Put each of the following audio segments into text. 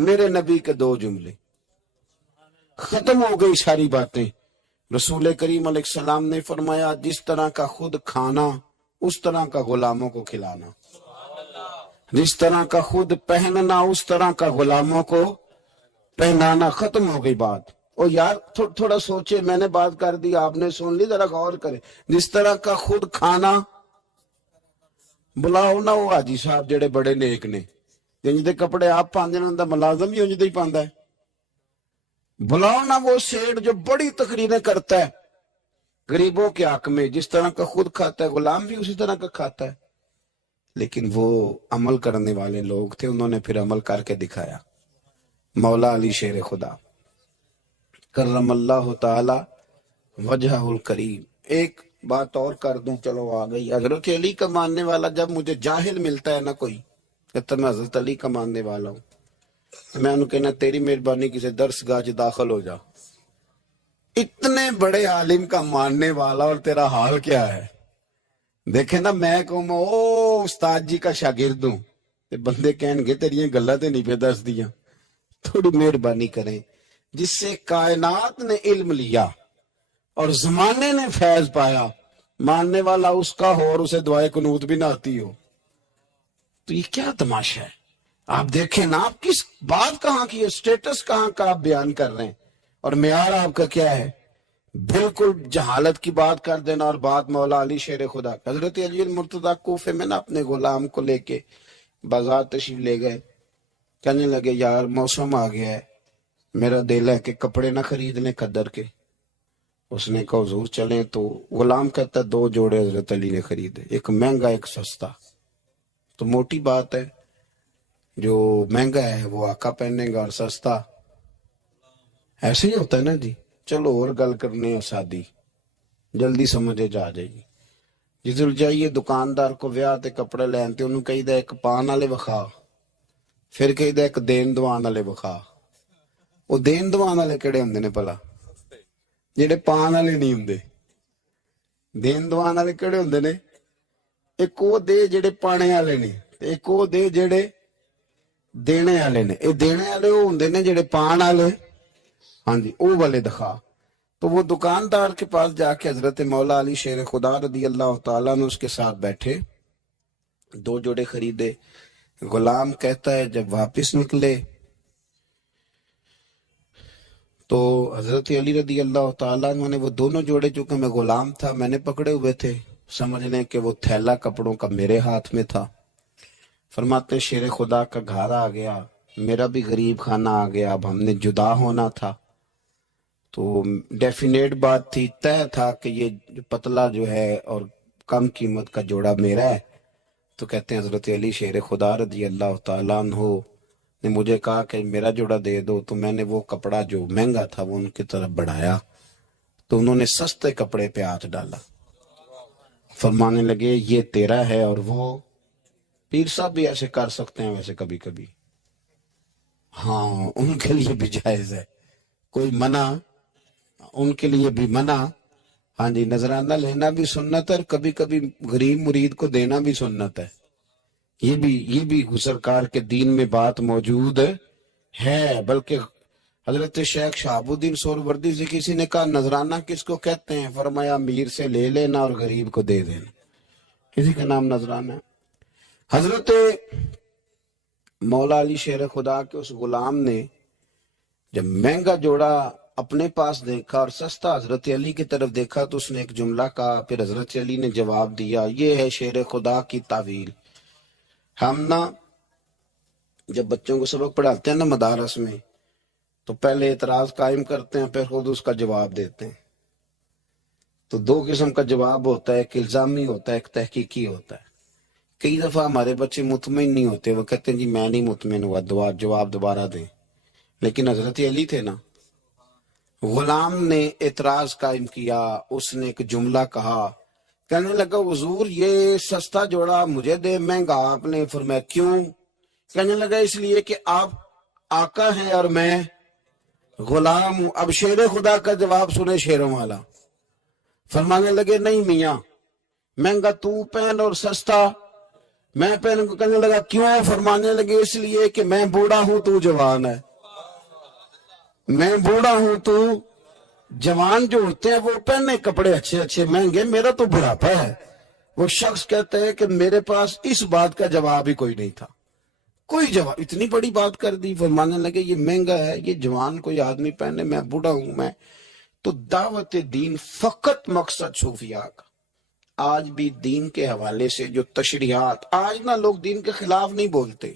میرے نبی کے دو جملے، ختم ہو گئی ساری باتیں۔ رسول کریم علیہ السلام نے فرمایا جس طرح کا خود کھانا اس طرح کا غلاموں کو کھلانا، جس طرح کا خود پہننا اس طرح کا غلاموں کو پہنانا۔ ختم ہو گئی بات۔ او یار تھوڑا سوچے، میں نے بات کر دی، آپ نے سن لی، ذرا غور کرے۔ جس طرح کا خود کھانا، بلاؤ نہ وہ حاجی صاحب جڑے بڑے نیک نے، جنج دے کپڑے آپ پاندے نے اندا ملازم بھی انج دے ہی پاندا ہے۔ بلاؤ نہ وہ سیٹ جو بڑی تقریریں کرتا ہے غریبوں کے حق میں، جس طرح کا خود کھاتا ہے غلام بھی اسی طرح کا کھاتا ہے۔ لیکن وہ عمل کرنے والے لوگ تھے، انہوں نے پھر عمل کر کے دکھایا۔ مولا علی شیر خدا کرم اللہ تعالی وجہ الکریم۔ ایک بات اور کر دوں، چلو آ گئی۔ حضرت علی کا ماننے والا جب مجھے جاہل ملتا ہے نا کوئی کہتا میں حضرت علی کا ماننے والا ہوں، میں انہوں کہنا تیری مہربانی کسی درس گاہ داخل ہو جا۔ اتنے بڑے عالم کا ماننے والا اور تیرا حال کیا ہے؟ دیکھیں نا، میں کہوں میں او استاد جی کا شاگرد ہوں، بندے کہن گے تیری گلہ تے نہیں پہ دس دیا۔ تھوڑی مہربانی کریں۔ جس سے کائنات نے علم لیا اور زمانے نے فیض پایا، ماننے والا اس کا ہو اور اسے دعائے قنوت بھی نہ آتی ہو، تو یہ کیا تماشا ہے؟ آپ دیکھیں نا، آپ کس بات کہاں کی ہے، سٹیٹس کہاں کا آپ بیان کر رہے ہیں، اور معیار آپ کا کیا ہے؟ بالکل جہالت کی بات کر دینا۔ اور بات مولا علی شیر خدا، حضرت علی المرتضیٰ کوفے میں نا اپنے غلام کو لے کے بازار تشریف لے گئے، کہنے لگے یار موسم آ گیا ہے، میرا دل ہے کہ کپڑے نہ خرید لیں قدر کے۔ اس نے کہا حضور چلیں، تو غلام کہتا دو جوڑے حضرت علی نے خریدے، ایک مہنگا ایک سستا۔ تو موٹی بات ہے، جو مہنگا ہے وہ آقا پہنے گا اور سستا ایسے ہی ہوتا ہے نا جی۔ چلو اور گل کرنے ہیں سادی، جلدی سمجھے جا جائے گی۔ جس جائیے دکاندار کو ویاہ تے کپڑے لین تے انہوں کہی دا ایک پان والے وکھا، پھر کہی دا ایک دین دوان والے وکھا۔ وہ دین دوان والے کہڑے ہوندے نے بھلا؟ جڑے پان والے نہیں ہوندے۔ دین دوان والے کہڑے ہوندے نے؟ ایک وہ دے جڑے پانے والے نے، ایک وہ دے جڑے دینے والے نے۔ اے دینے والے وہ ہوندے نے جڑے پان والے، ہاں جی او والے دکھا۔ تو وہ دکاندار کے پاس جا کے حضرت مولا علی شیر خدا رضی اللہ تعالیٰ نے اس کے ساتھ بیٹھے، دو جوڑے خریدے۔ غلام کہتا ہے جب واپس نکلے تو حضرت علی رضی اللہ تعالیٰ نے وہ دونوں جوڑے، چونکہ میں غلام تھا میں نے پکڑے ہوئے تھے، سمجھ لیں کہ وہ تھیلا کپڑوں کا میرے ہاتھ میں تھا۔ فرماتے شیر خدا کا گھر آ گیا، میرا بھی غریب خانہ آ گیا، اب ہم نے جدا ہونا تھا۔ تو ڈیفینیٹ بات تھی، طے تھا کہ یہ پتلا جو ہے اور کم قیمت کا جوڑا میرا ہے۔ تو کہتے ہیں حضرت علی شیر خدا رضی اللہ تعالیٰ عنہ نے مجھے کہا کہ میرا جوڑا دے دو، تو میں نے وہ کپڑا جو مہنگا تھا وہ ان کی طرف بڑھایا، تو انہوں نے سستے کپڑے پہ ہاتھ ڈالا، فرمانے لگے یہ تیرا ہے۔ اور وہ پیر صاحب بھی ایسے کر سکتے ہیں ویسے کبھی کبھی، ہاں ان کے لیے بھی جائز ہے، کوئی منع ان کے لیے بھی منع، ہاں جی نذرانہ لینا بھی سنت ہے، اور کبھی کبھی غریب مرید کو دینا بھی سنت ہے۔ یہ بھی سرکار کے دین میں بات موجود ہے۔ بلکہ حضرت شیخ شہاب الدین سہروردی سے کسی نے کہا نذرانہ کس کو کہتے ہیں؟ فرمایا امیر سے لے لینا اور غریب کو دے دینا، کسی کا نام نذرانہ ہے۔ حضرت مولا علی شیر خدا کے اس غلام نے جب مہنگا جوڑا اپنے پاس دیکھا اور سستا حضرت علی کی طرف دیکھا تو اس نے ایک جملہ کہا، پھر حضرت علی نے جواب دیا، یہ ہے شیر خدا کی تعویل۔ ہم نا جب بچوں کو سبق پڑھاتے ہیں نا مدارس میں، تو پہلے اعتراض قائم کرتے ہیں پھر خود اس کا جواب دیتے ہیں۔ تو دو قسم کا جواب ہوتا ہے، ایک الزامی ہوتا ہے، ایک تحقیقی ہوتا ہے۔ کئی دفعہ ہمارے بچے مطمئن نہیں ہوتے، وہ کہتے ہیں جی میں نہیں مطمئن ہوا، جواب دوبارہ دیں۔ لیکن حضرت علی تھے نا، غلام نے اعتراض قائم کیا، اس نے ایک جملہ کہا، کہنے لگا حضور یہ سستا جوڑا مجھے دے، مہنگا آپ نے۔ فرمایا کیوں؟ کہنے لگا اس لیے کہ آپ آقا ہیں اور میں غلام ہوں۔ اب شیر خدا کا جواب سنے شیروں والا، فرمانے لگے نہیں میاں، مہنگا تو پہن اور سستا میں پہن کو کہنے لگا کیوں؟ فرمانے لگے اس لیے کہ میں بوڑھا ہوں تو جوان ہے، میں بوڑھا ہوں تو جوان جو ہوتے ہیں وہ پہنے کپڑے اچھے اچھے مہنگے، میرا تو بڑھاپا ہے۔ وہ شخص کہتا ہے کہ میرے پاس اس بات کا جواب ہی کوئی نہیں تھا، کوئی جواب، اتنی بڑی بات کر دی۔ فرمانے لگے یہ مہنگا ہے، یہ جوان کوئی آدمی پہنے، میں بوڑھا ہوں میں۔ تو دعوت دین فقط مقصد صوفیاء کا، آج بھی دین کے حوالے سے جو تشریحات، آج نہ لوگ دین کے خلاف نہیں بولتے،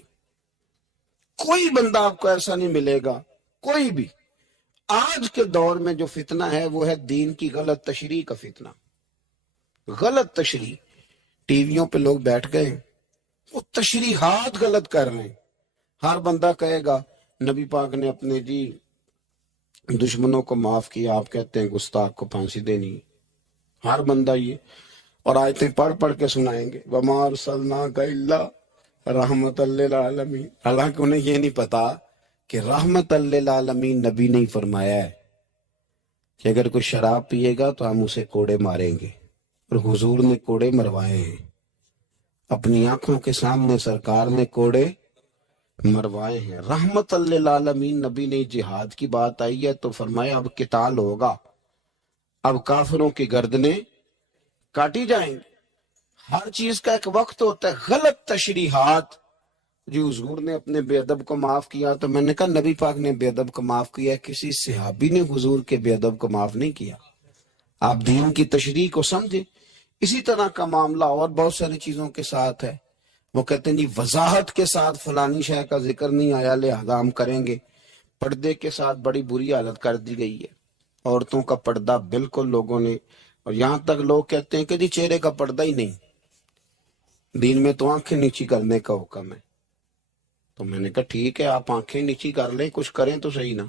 کوئی بندہ آپ کو ایسا نہیں ملے گا، کوئی بھی۔ آج کے دور میں جو فتنہ ہے وہ ہے دین کی غلط تشریح کا فتنہ، غلط تشریح۔ ٹی ویوں پہ لوگ بیٹھ گئے، وہ تشریحات غلط کر رہے ہیں۔ ہر بندہ کہے گا نبی پاک نے اپنے دشمنوں کو معاف کیا، آپ کہتے ہیں گستاخ کو پھانسی دینی، ہر بندہ یہ، اور آیتیں پڑھ پڑھ کے سنائیں گے وَمَا أَرْسَلْنَاكَ إِلَّا رَحْمَةً لِّلْعَالَمِينَ۔ حالانکہ انہیں یہ نہیں پتا کہ رحمت للعالمین نبی نے فرمایا ہے کہ اگر کوئی شراب پیے گا تو ہم اسے کوڑے ماریں گے، اور حضور نے کوڑے مروائے ہیں، اپنی آنکھوں کے سامنے سرکار نے کوڑے مروائے ہیں۔ رحمت للعالمین نبی نے، جہاد کی بات آئی ہے تو فرمایا اب قتال ہوگا، اب کافروں کی گردنیں کاٹی جائیں گی۔ ہر چیز کا ایک وقت ہوتا ہے۔ غلط تشریحات، جی حضور نے اپنے بے ادب کو معاف کیا، تو میں نے کہا نبی پاک نے بے ادب کو معاف کیا ہے، کسی صحابی نے حضور کے بے ادب کو معاف نہیں کیا۔ آپ دین کی تشریح کو سمجھیں۔ اسی طرح کا معاملہ اور بہت ساری چیزوں کے ساتھ ہے۔ وہ کہتے ہیں جی وضاحت کے ساتھ فلانی شے کا ذکر نہیں آیا لہذا ہم کریں گے۔ پردے کے ساتھ بڑی بری حالت کر دی گئی ہے، عورتوں کا پردہ بالکل لوگوں نے، اور یہاں تک لوگ کہتے ہیں کہ جی چہرے کا پردہ ہی نہیں، دین میں تو آنکھیں نیچی کرنے کا حکم ہے۔ تو میں نے کہا ٹھیک ہے، آپ آنکھیں نیچی کر لیں، کچھ کریں تو صحیح نا۔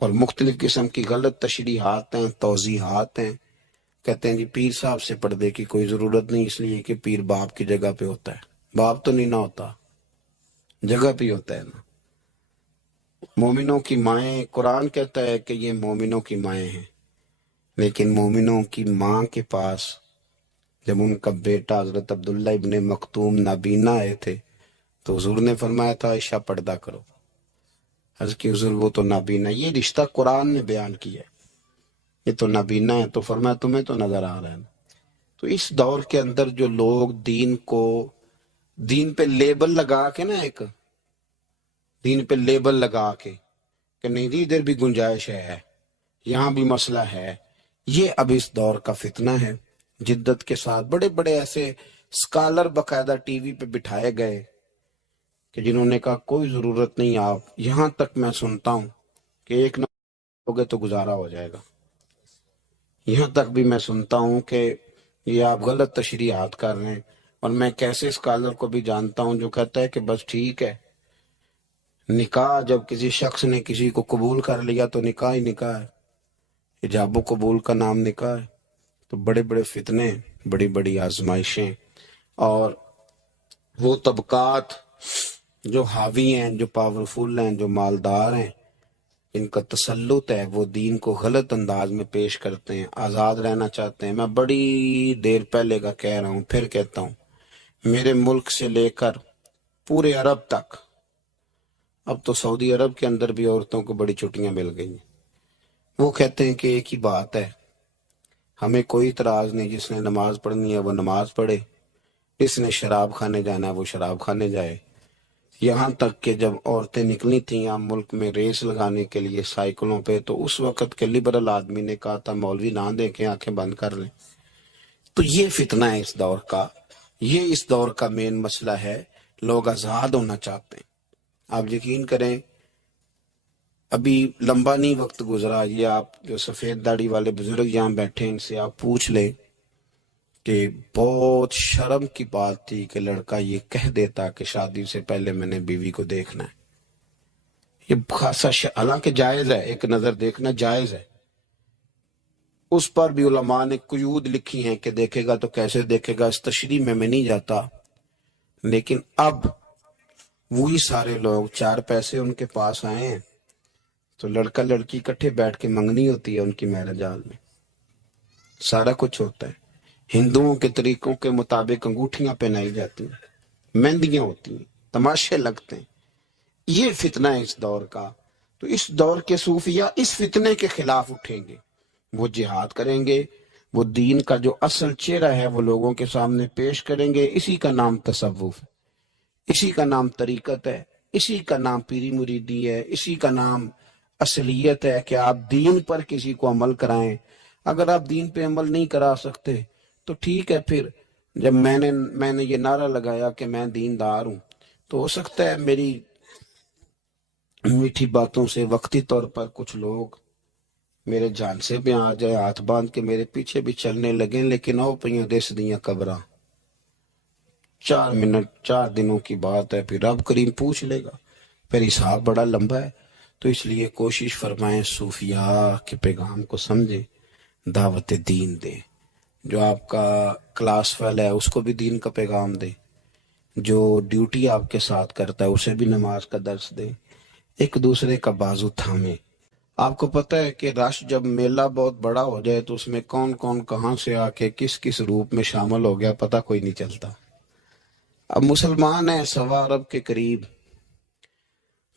اور مختلف قسم کی غلط تشریحات ہیں، توضیحات ہیں۔ کہتے ہیں جی پیر صاحب سے پردے کی کوئی ضرورت نہیں، اس لیے کہ پیر باپ کی جگہ پہ ہوتا ہے۔ باپ تو نہیں نہ ہوتا، جگہ پہ ہوتا ہے نا۔ مومنوں کی مائیں، قرآن کہتا ہے کہ یہ مومنوں کی مائیں ہیں، لیکن مومنوں کی ماں کے پاس جب ان کا بیٹا حضرت عبداللہ ابن مکتوم نابینا آئے تھے تو حضور نے فرمایا تھا عائشہ پردہ کرو۔ عرض کی حضور وہ تو نابینا، یہ رشتہ قرآن نے بیان کیا ہے، یہ تو نابینا ہے، تو فرمایا تمہیں تو نظر آ رہا ہے نا۔ تو اس دور کے اندر جو لوگ دین پہ لیبل لگا کے نا، ایک دین پہ لیبل لگا کے کہ نہیں جی ادھر بھی گنجائش ہے، یہاں بھی مسئلہ ہے، یہ اب اس دور کا فتنہ ہے۔ جدت کے ساتھ بڑے بڑے ایسے اسکالر باقاعدہ ٹی وی پہ بٹھائے گئے کہ جنہوں نے کہا کوئی ضرورت نہیں، آپ یہاں تک میں سنتا ہوں کہ ایک نہ ہوگے تو گزارا ہو جائے گا، یہاں تک بھی میں سنتا ہوں کہ یہ آپ غلط تشریحات کر رہے ہیں۔ اور میں کیسے اسکالر کو بھی جانتا ہوں جو کہتا ہے کہ بس ٹھیک ہے، نکاح جب کسی شخص نے کسی کو قبول کر لیا تو نکاح ہی نکاح ہے، ایجاب و قبول کا نام نکاح ہے۔ تو بڑے بڑے فتنے، بڑی بڑی آزمائشیں، اور وہ طبقات جو حاوی ہیں، جو پاورفل ہیں، جو مالدار ہیں، ان کا تسلط ہے، وہ دین کو غلط انداز میں پیش کرتے ہیں، آزاد رہنا چاہتے ہیں۔ میں بڑی دیر پہلے کا کہہ رہا ہوں، پھر کہتا ہوں، میرے ملک سے لے کر پورے عرب تک، اب تو سعودی عرب کے اندر بھی عورتوں کو بڑی چھٹیاں مل گئی ہیں، وہ کہتے ہیں کہ ایک ہی بات ہے، ہمیں کوئی اعتراض نہیں، جس نے نماز پڑھنی ہے وہ نماز پڑھے، جس نے شراب کھانے جانا ہے وہ شراب کھانے جائے۔ یہاں تک کہ جب عورتیں نکلی تھیں عام ملک میں ریس لگانے کے لیے سائیکلوں پہ، تو اس وقت کے لبرل آدمی نے کہا تھا مولوی نہ دیکھیں، آنکھیں بند کر لیں۔ تو یہ فتنہ ہے اس دور کا، یہ اس دور کا مین مسئلہ ہے۔ لوگ آزاد ہونا چاہتے ہیں۔ آپ یقین کریں، ابھی لمبا نہیں وقت گزرا، یہ آپ جو سفید داڑھی والے بزرگ یہاں بیٹھے ان سے آپ پوچھ لیں کہ بہت شرم کی بات تھی کہ لڑکا یہ کہہ دیتا کہ شادی سے پہلے میں نے بیوی کو دیکھنا ہے۔ یہ خاصا حالانکہ جائز ہے، ایک نظر دیکھنا جائز ہے، اس پر بھی علماء نے قیود لکھی ہیں کہ دیکھے گا تو کیسے دیکھے گا، اس تشریح میں نہیں جاتا۔ لیکن اب وہی سارے لوگ، چار پیسے ان کے پاس آئے ہیں تو لڑکا لڑکی اکٹھے بیٹھ کے منگنی ہوتی ہے ان کی میرج ہال میں، سارا کچھ ہوتا ہے۔ ہندوؤں کے طریقوں کے مطابق انگوٹھیاں پہنائی جاتی ہیں، مہندیاں ہوتی ہیں، تماشے لگتے ہیں۔ یہ فتنہ ہے اس دور کا۔ تو اس دور کے صوفیہ اس فتنے کے خلاف اٹھیں گے، وہ جہاد کریں گے، وہ دین کا جو اصل چہرہ ہے وہ لوگوں کے سامنے پیش کریں گے۔ اسی کا نام تصوف ہے، اسی کا نام طریقت ہے، اسی کا نام پیری مریدی ہے، اسی کا نام اصلیت ہے کہ آپ دین پر کسی کو عمل کرائیں۔ اگر آپ دین پہ عمل نہیں کرا سکتے تو ٹھیک ہے، پھر جب میں نے یہ نعرہ لگایا کہ میں دیندار ہوں، تو ہو سکتا ہے میری میٹھی باتوں سے وقتی طور پر کچھ لوگ میرے جان سے بھی آ جائے، ہاتھ باندھ کے میرے پیچھے بھی چلنے لگیں، لیکن او پئیاں دس دیاں قبراں، 4 منٹ 4 دنوں کی بات ہے، پھر رب کریم پوچھ لے گا، پھر حساب بڑا لمبا ہے۔ تو اس لیے کوشش فرمائیں صوفیاء کے پیغام کو سمجھیں، دعوت دین دیں۔ جو آپ کا کلاس فیل ہے اس کو بھی دین کا پیغام دیں، جو ڈیوٹی آپ کے ساتھ کرتا ہے اسے بھی نماز کا درس دیں، ایک دوسرے کا بازو تھامیں۔ آپ کو پتہ ہے کہ رش جب میلہ بہت بڑا ہو جائے تو اس میں کون کون کہاں سے آ کے کس کس روپ میں شامل ہو گیا پتہ کوئی نہیں چلتا۔ اب مسلمان ہیں 1.25 ارب کے قریب،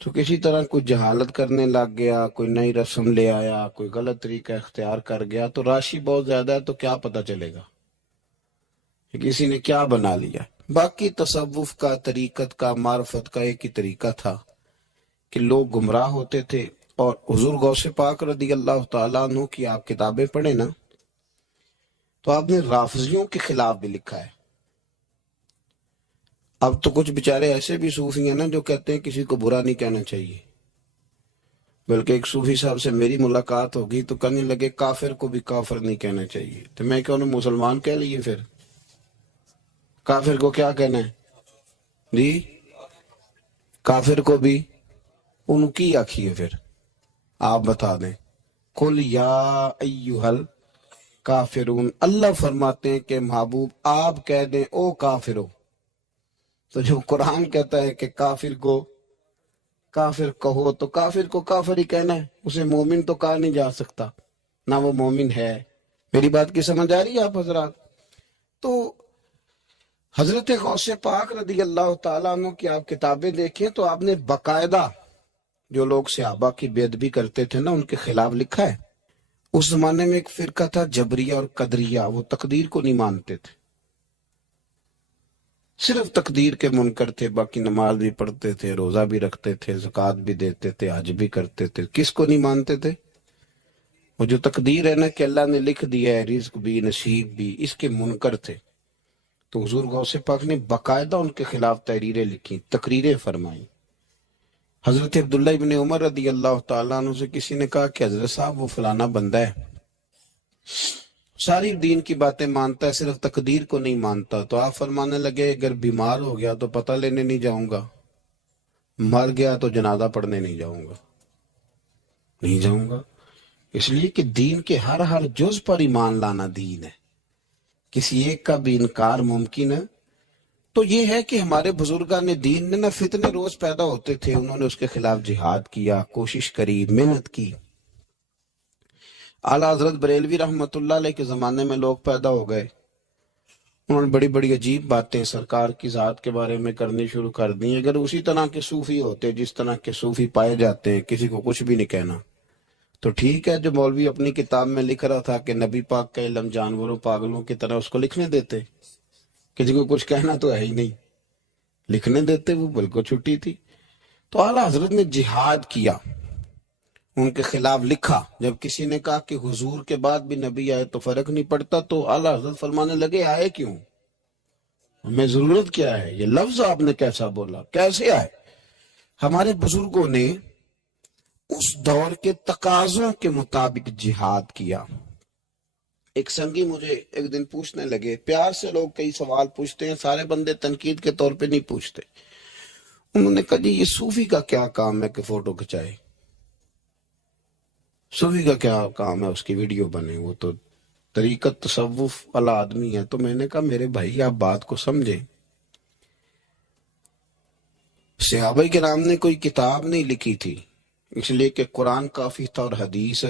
تو کسی طرح کوئی جہالت کرنے لگ گیا، کوئی نئی رسم لے آیا، کوئی غلط طریقہ اختیار کر گیا، تو راشی بہت زیادہ ہے تو کیا پتہ چلے گا کہ کسی نے کیا بنا لیا۔ باقی تصوف کا، طریقت کا، معرفت کا ایک ہی طریقہ تھا کہ لوگ گمراہ ہوتے تھے۔ اور حضور غوث پاک رضی اللہ تعالیٰ عنہ کی آپ کتابیں پڑھیں نا، تو آپ نے رافضیوں کے خلاف بھی لکھا ہے۔ اب تو کچھ بیچارے ایسے بھی صوفی ہیں نا جو کہتے ہیں کسی کو برا نہیں کہنا چاہیے، بلکہ ایک صوفی صاحب سے میری ملاقات ہوگی تو کہنے لگے کافر کو بھی کافر نہیں کہنا چاہیے، تو میں کہ انہیں مسلمان کہہ لیے، پھر کافر کو کیا کہنا ہے جی؟ کافر کو بھی ان کی آکھیے، پھر آپ بتا دیں، قل یا ایھا الکافرون۔ اللہ فرماتے ہیں کہ محبوب آپ کہہ دیں او کافرو۔ تو جو قرآن کہتا ہے کہ کافر کو کافر کہو، تو کافر کو کافر ہی کہنا ہے، اسے مومن تو کہا نہیں جا سکتا، نہ وہ مومن ہے۔ میری بات کی سمجھ آ رہی ہے آپ حضرات؟ تو حضرت غوث پاک رضی اللہ تعالیٰ عنہ کی آپ کتابیں دیکھیں تو آپ نے باقاعدہ جو لوگ صحابہ کی بے ادبی کرتے تھے نا ان کے خلاف لکھا ہے۔ اس زمانے میں ایک فرقہ تھا جبریہ اور قدریہ، وہ تقدیر کو نہیں مانتے تھے، صرف تقدیر کے منکر تھے، باقی نماز بھی پڑھتے تھے، روزہ بھی رکھتے تھے، زکوٰۃ بھی دیتے تھے، حج بھی کرتے تھے۔ کس کو نہیں مانتے تھے؟ وہ جو تقدیر ہے نا کہ اللہ نے لکھ دیا ہے، رزق بھی نصیب بھی، اس کے منکر تھے۔ تو حضور غوث پاک نے باقاعدہ ان کے خلاف تحریریں لکھی، تقریریں فرمائیں۔ حضرت عبداللہ ابن عمر رضی اللہ تعالیٰ عنہ سے کسی نے کہا کہ حضرت صاحب وہ فلانا بندہ ہے، ساری دین کی باتیں مانتا ہے، صرف تقدیر کو نہیں مانتا۔ تو آپ فرمانے لگے اگر بیمار ہو گیا تو پتہ لینے نہیں جاؤں گا، مر گیا تو جنازہ پڑھنے نہیں جاؤں گا، اس لیے کہ دین کے ہر جز پر ایمان لانا دین ہے، کسی ایک کا بھی انکار ممکن ہے۔ تو یہ ہے کہ ہمارے بزرگان دین نے نا فتنے روز پیدا ہوتے تھے، انہوں نے اس کے خلاف جہاد کیا، کوشش کری، محنت کی۔ اعلیٰ حضرت بریلوی رحمۃ اللہ علیہ کے زمانے میں لوگ پیدا ہو گئے، انہوں نے بڑی بڑی عجیب باتیں سرکار کی ذات کے بارے میں کرنی شروع کر دی۔ اگر اسی طرح کے صوفی ہوتے جس طرح کے صوفی پائے جاتے ہیں، کسی کو کچھ بھی نہیں کہنا، تو ٹھیک ہے، جو مولوی اپنی کتاب میں لکھ رہا تھا کہ نبی پاک کا علم جانوروں پاگلوں کی طرح، اس کو لکھنے دیتے، کسی کو کچھ کہنا تو ہے ہی نہیں، لکھنے دیتے، وہ بالکل چھٹی تھی۔ تو اعلیٰ حضرت نے جہاد کیا، ان کے خلاف لکھا۔ جب کسی نے کہا کہ حضور کے بعد بھی نبی آئے تو فرق نہیں پڑتا، تو اعلیٰ حضرت فرمانے لگے آئے کیوں، ہمیں ضرورت کیا ہے، یہ لفظ آپ نے کیسا بولا، کیسے آئے؟ ہمارے بزرگوں نے اس دور کے تقاضوں کے مطابق جہاد کیا۔ ایک سنگی مجھے ایک دن پوچھنے لگے، پیار سے لوگ کئی سوال پوچھتے ہیں، سارے بندے تنقید کے طور پہ نہیں پوچھتے۔ انہوں نے کہا جی یہ صوفی کا کیا کام ہے کہ فوٹو کھچائے، صوفی کا کیا کام ہے اس کی ویڈیو بنے، وہ تو طریقت تصوف والا آدمی ہے۔ تو میں نے کہا میرے بھائی آپ بات کو سمجھیں، صحابہ کرام نے کوئی کتاب نہیں لکھی تھی، اس لیے کہ قرآن کافی تھا اور حدیث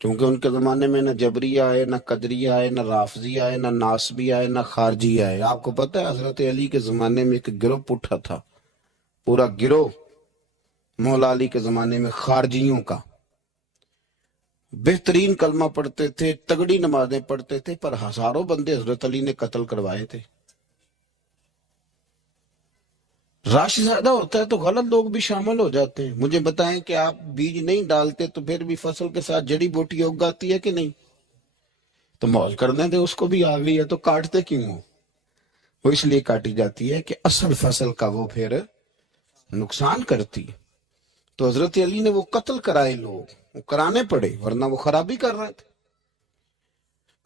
چونکہ ان کے زمانے میں نہ جبری آئے، نہ قدری آئے، نہ رافضی آئے، نہ ناسبی آئے، نہ خارجی آئے۔ آپ کو پتہ ہے حضرت علی کے زمانے میں ایک گروہ اٹھا تھا، پورا گروہ مولا علی کے زمانے میں خارجیوں کا، بہترین کلمہ پڑھتے تھے، تگڑی نمازیں پڑھتے تھے، پر ہزاروں بندے حضرت علی نے قتل کروائے تھے۔ راشد زیادہ ہوتا ہے تو غلط لوگ بھی شامل ہو جاتے ہیں۔ مجھے بتائیں کہ آپ بیج نہیں ڈالتے تو پھر بھی فصل کے ساتھ جڑی بوٹی اگ جاتی ہے کہ نہیں؟ تو موج کرنے دے، اس کو بھی آ گئی ہے تو کاٹتے کیوں ہو؟ وہ اس لیے کاٹی جاتی ہے کہ اصل فصل کا وہ پھر نقصان کرتی ہے۔ تو حضرت علی نے وہ قتل کرائے، لوگ وہ کرانے پڑے، ورنہ وہ خرابی کر رہے تھے۔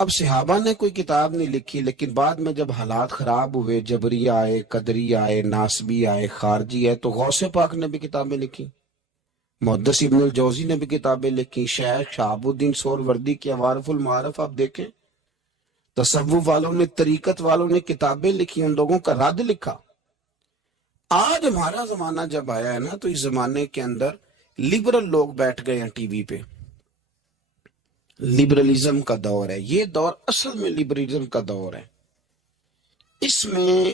اب صحابہ نے کوئی کتاب نہیں لکھی، لیکن بعد میں جب حالات خراب ہوئے، جبری آئے، قدری آئے، ناسبی آئے، خارجی آئے، تو غوث پاک نے بھی کتابیں لکھی، محدث ابن الجوزی نے بھی کتابیں لکھی، شیخ شہاب الدین سہروردی کی عوارف المعارف آپ دیکھیں، تصوف والوں نے، طریقت والوں نے کتابیں لکھی، ان لوگوں کا رد لکھا۔ آج ہمارا زمانہ جب آیا ہے نا، تو اس زمانے کے اندر لبرل لوگ بیٹھ گئے ہیں ٹی وی پہ، لبرلزم کا دور ہے یہ، دور اصل میں لبرلزم کا دور ہے۔ اس میں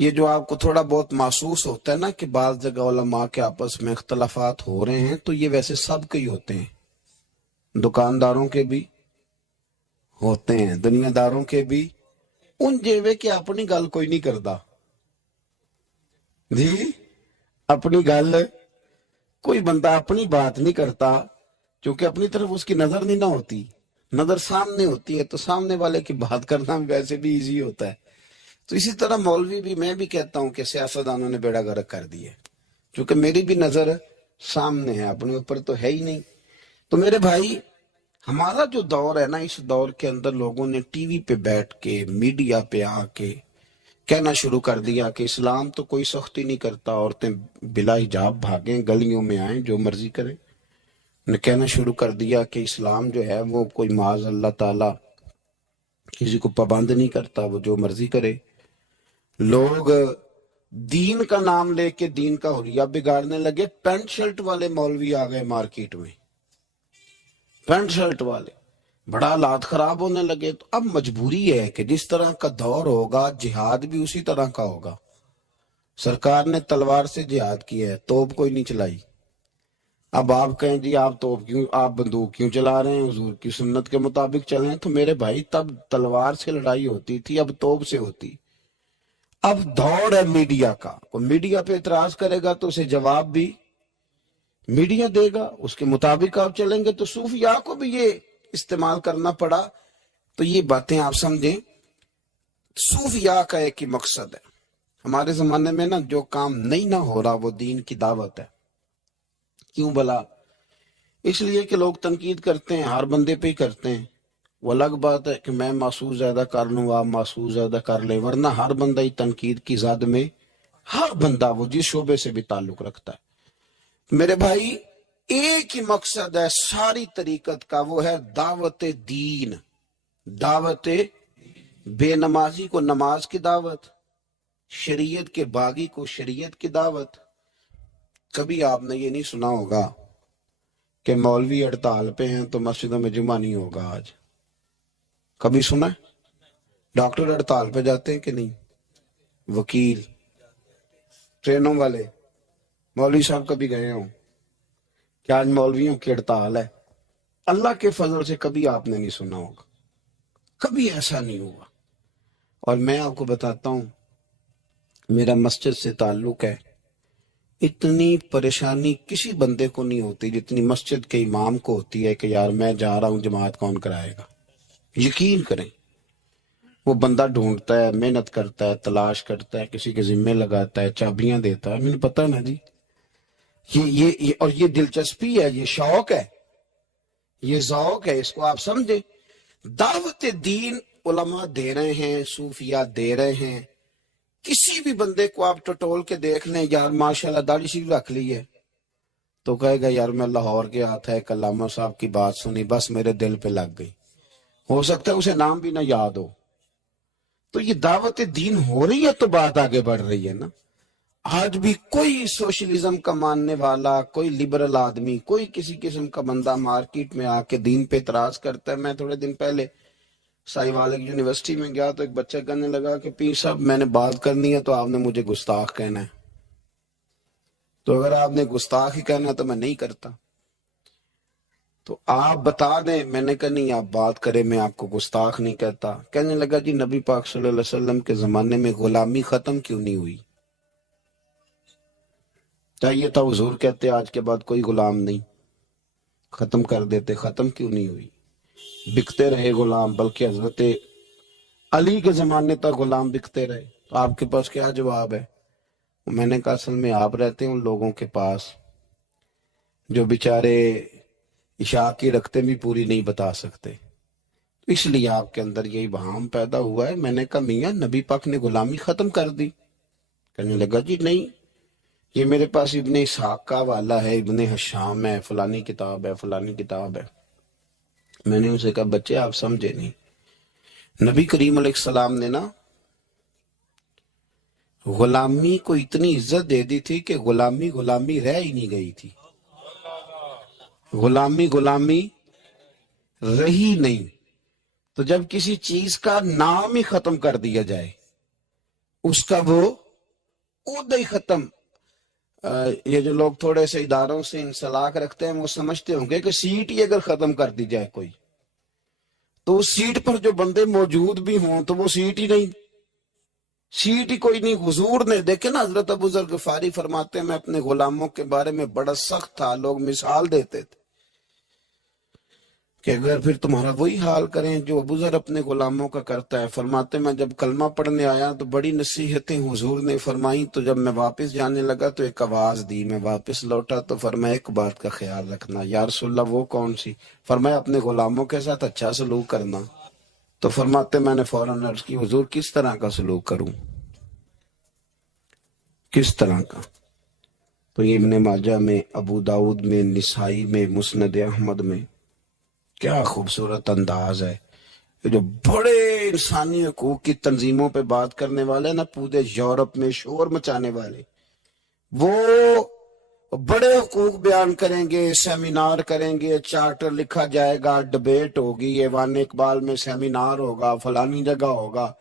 یہ جو آپ کو تھوڑا بہت محسوس ہوتا ہے نا کہ بعض جگہ علماء کے آپس میں اختلافات ہو رہے ہیں، تو یہ ویسے سب کے ہی ہوتے ہیں، دکانداروں کے بھی ہوتے ہیں، دنیا داروں کے بھی، ان جیوے کہ اپنی گل کوئی نہیں کرتا جی، اپنی گل کوئی بندہ اپنی بات نہیں کرتا، کیونکہ اپنی طرف اس کی نظر نہیں نہ ہوتی، نظر سامنے ہوتی ہے، تو سامنے والے کی بات کرنا ویسے بھی ایزی ہوتا ہے۔ تو اسی طرح مولوی بھی، میں بھی کہتا ہوں کہ سیاستدانوں نے بیڑا غرق کر دیا، کیونکہ میری بھی نظر سامنے ہے، اپنے اوپر تو ہے ہی نہیں۔ تو میرے بھائی، ہمارا جو دور ہے نا، اس دور کے اندر لوگوں نے ٹی وی پہ بیٹھ کے، میڈیا پہ آ کے کہنا شروع کر دیا کہ اسلام تو کوئی سختی نہیں کرتا، عورتیں بلا حجاب بھاگیں، گلیوں میں آئیں، جو مرضی کریں۔ نے کہنا شروع کر دیا کہ اسلام جو ہے وہ کوئی معاذ اللہ تعالی کسی کو پابند نہیں کرتا، وہ جو مرضی کرے۔ لوگ دین کا نام لے کے دین کا حلیہ بگاڑنے لگے۔ پینٹ شرٹ والے مولوی آ گئے مارکیٹ میں، پینٹ شرٹ والے، بڑا حالات خراب ہونے لگے۔ تو اب مجبوری ہے کہ جس طرح کا دور ہوگا، جہاد بھی اسی طرح کا ہوگا۔ سرکار نے تلوار سے جہاد کیا ہے، توپ کوئی نہیں چلائی۔ اب آپ کہیں جی آپ توپ کیوں، آپ بندوق کیوں چلا رہے ہیں، حضور کی سنت کے مطابق چلیں، تو میرے بھائی تب تلوار سے لڑائی ہوتی تھی، اب توپ سے ہوتی۔ اب دور ہے میڈیا کا، کوئی میڈیا پہ اعتراض کرے گا تو اسے جواب بھی میڈیا دے گا، اس کے مطابق آپ چلیں گے۔ تو صوفیاء کو بھی یہ استعمال کرنا پڑا۔ تو یہ باتیں آپ سمجھیں، صوفیاء کا ایک ہی مقصد ہے۔ ہمارے زمانے میں نا جو کام نہیں نہ ہو رہا وہ دین کی دعوت ہے۔ کیوں بلا؟ اس لیے کہ لوگ تنقید کرتے ہیں، ہر بندے پہ ہی کرتے ہیں۔ وہ الگ بات ہے کہ میں محسوس زیادہ کر لوں، آپ محسوس زیادہ کر لیں، ورنہ ہر بندہ ہی تنقید کی زد میں، ہر بندہ وہ جس شعبے سے بھی تعلق رکھتا ہے۔ میرے بھائی، ایک ہی مقصد ہے ساری طریقت کا، وہ ہے دعوت دین، دعوت بے نمازی کو نماز کی دعوت، شریعت کے باغی کو شریعت کی دعوت۔ کبھی آپ نے یہ نہیں سنا ہوگا کہ مولوی ہڑتال پہ ہیں تو مسجدوں میں جمعہ نہیں ہوگا آج؟ کبھی سنا ہے؟ ڈاکٹر ہڑتال پہ جاتے ہیں کہ نہیں؟ وکیل، ٹرینوں والے، مولوی صاحب کبھی گئے ہوں کہ آج مولویوں کی ہڑتال ہے؟ اللہ کے فضل سے کبھی آپ نے نہیں سنا ہوگا، کبھی ایسا نہیں ہوا۔ اور میں آپ کو بتاتا ہوں، میرا مسجد سے تعلق ہے، اتنی پریشانی کسی بندے کو نہیں ہوتی جتنی مسجد کے امام کو ہوتی ہے کہ یار میں جا رہا ہوں، جماعت کون کرائے گا؟ یقین کریں، وہ بندہ ڈھونڈتا ہے، محنت کرتا ہے، تلاش کرتا ہے، کسی کے ذمے لگاتا ہے، چابیاں دیتا ہے۔ مجھے پتہ ہے نا جی، یہ اور یہ دلچسپی ہے، یہ شوق ہے، یہ ذوق ہے، اس کو آپ سمجھیں۔ دعوت دین علماء دے رہے ہیں، صوفیاء دے رہے ہیں۔ کسی بھی بندے کو آپ ٹٹول کے دیکھ لیں، یار ماشاءاللہ داڑھی شریف رکھ لی ہے، تو کہے گا یار میں لاہور گیا تھا، ایک علامہ صاحب کی بات سنی، بس میرے دل پہ لگ گئی۔ ہو سکتا ہے اسے نام بھی نہ یاد ہو۔ تو یہ دعوت دین ہو رہی ہے تو بات آگے بڑھ رہی ہے نا۔ آج بھی کوئی سوشلزم کا ماننے والا، کوئی لبرل آدمی، کوئی کسی قسم کا بندہ مارکیٹ میں آ کے دین پہ اعتراض کرتا ہے. میں تھوڑے دن پہلے سائی والک یونیورسٹی میں گیا تو ایک بچہ کہنے لگا کہ پیر صاحب میں نے بات کرنی ہے تو آپ نے مجھے گستاخ کہنا ہے، تو اگر آپ نے گستاخ ہی کہنا ہے تو میں نہیں کرتا. تو آپ بتا دیں. میں نے کہا نہیں، آپ بات کریں، میں آپ کو گستاخ نہیں کہتا. کہنے لگا جی نبی پاک صلی اللہ علیہ وسلم کے زمانے میں غلامی ختم کیوں نہیں ہوئی؟ چاہیے تھا حضور کہتے آج کے بعد کوئی غلام نہیں، ختم کر دیتے. ختم کیوں نہیں ہوئی؟ بکتے رہے غلام، بلکہ حضرت علی کے زمانے تک غلام بکتے رہے. تو آپ کے پاس کیا جواب ہے؟ میں نے کہا اصل میں آپ رہتے ہیں ان لوگوں کے پاس جو بیچارے عشاء کی رکھتے بھی پوری نہیں بتا سکتے، اس لیے آپ کے اندر یہی وہم پیدا ہوا ہے. میں نے کہا میاں نبی پاک نے غلامی ختم کر دی. کہنے لگا جی نہیں، یہ میرے پاس ابن اسحاق کا والا ہے، ابن حشام ہے، فلانی کتاب ہے، فلانی کتاب ہے. میں نے اسے کہا بچے آپ سمجھے نہیں، نبی کریم علیہ السلام نے نا غلامی کو اتنی عزت دے دی تھی کہ غلامی غلامی رہ ہی نہیں گئی تھی. غلامی غلامی رہی نہیں. تو جب کسی چیز کا نام ہی ختم کر دیا جائے، اس کا وہ عہدہ ہی ختم. یہ جو لوگ تھوڑے سے اداروں سے انسلاک رکھتے ہیں وہ سمجھتے ہوں گے کہ سیٹ ہی اگر ختم کر دی جائے کوئی، تو اس سیٹ پر جو بندے موجود بھی ہوں تو وہ سیٹ ہی نہیں، سیٹ ہی کوئی نہیں. حضور نے دیکھے نا، حضرت ابو ذر غفاری فرماتے ہیں میں اپنے غلاموں کے بارے میں بڑا سخت تھا. لوگ مثال دیتے تھے کہ اگر پھر تمہارا وہی حال کریں جو ابو ذر اپنے غلاموں کا کرتا ہے. فرماتے میں جب کلمہ پڑھنے آیا تو بڑی نصیحتیں حضور نے فرمائیں، تو جب میں واپس جانے لگا تو ایک آواز دی. میں واپس لوٹا تو فرمایا ایک بات کا خیال رکھنا. یا رسول اللہ وہ کون سی؟ فرمایا اپنے غلاموں کے ساتھ اچھا سلوک کرنا. تو فرماتے میں نے فوراً عرض کی حضور کس طرح کا سلوک کروں، کس طرح کا؟ تو یہ ابن ماجہ میں، ابو داؤد میں، نسائی میں، مسند احمد میں کیا خوبصورت انداز ہے. یہ جو بڑے انسانی حقوق کی تنظیموں پہ بات کرنے والے نا، پورے یورپ میں شور مچانے والے، وہ بڑے حقوق بیان کریں گے، سیمینار کریں گے، چارٹر لکھا جائے گا، ڈبیٹ ہوگی، ایوان اقبال میں سیمینار ہوگا، فلانی جگہ ہوگا،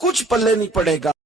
کچھ پلے نہیں پڑے گا.